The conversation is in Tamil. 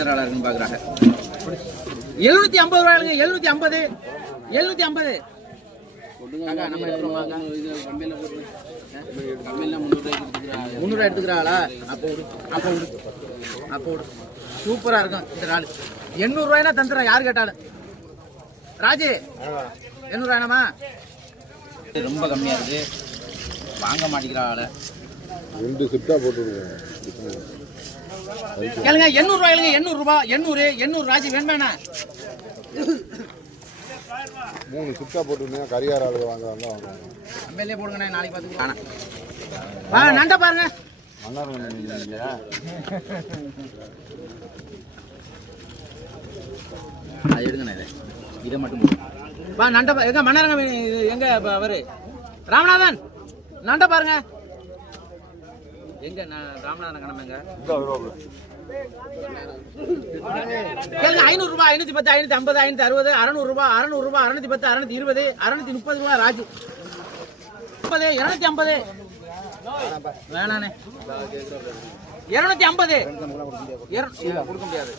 எந்த ஆளா இருக்குன்னு பாக்குறாங்க. 750 ரூபாய்ங்க. 750 750 நம்ம எடுத்துருவாங்க. 300 எடுத்துக்கிறாளா? அப்போ சூப்பரா இருக்கும் இந்த நாள். 800 ரூபாய்னா தந்துடுறேன் யாரு கேட்டாலும். ராஜு 800 ரூபாய்னாமா? ரொம்ப கம்மியா இருக்கு, வாங்க மாட்டேங்கிறாள். கேளுங்க 800 ரூபாய்ங்க. 800 ரூபாய். 800 ராஜு வேணுமாண்ணா? 3 சுத்தா போட்டுருந்தீங்க. கரியார் ஆளு வாங்க அம்மையிலே போடுங்கண்ணே, நாளைக்கு பார்த்துக்கலாம். வா நண்டை பாருங்க. அது எடுங்கண்ணே, இதை மட்டும் வா. நண்டை எங்க மன்னரங்க எங்க அவரு ராமநாதன் நண்டை பாருங்க. எங்க ராமநாதன் கிளம்புங்க. கேளுங்க 500 ரூபாய். 510 550 560 600 ரூபாய். 600 ரூபாய். 610 620 630 ரூபாய் ராஜு. 250 வேணானே. 250 கொடுக்க முடியாது.